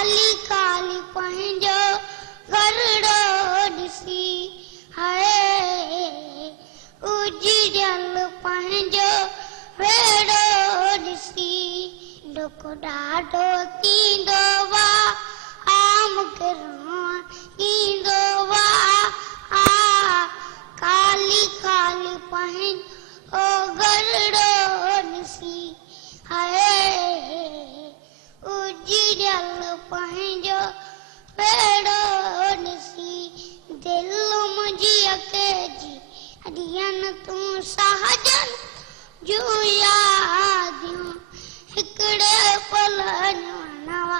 काली काली पंहिंजो गरड़ो ॾिसी हाय उजड़ियल पंहिंजो वेड़ो ॾिसी दुख ॾाढो थींदो वा मूंखे रोअण ईंदो वा काली काली पंहिंजो गरड़ो ॾिसी हाय उजड़ियल पंहिंजो वेड़ो ॾिसी दिलि मुंहिंजी अकेजी अॾियनि तूं साजन जूं यादियूं हिकिड़े पल नवा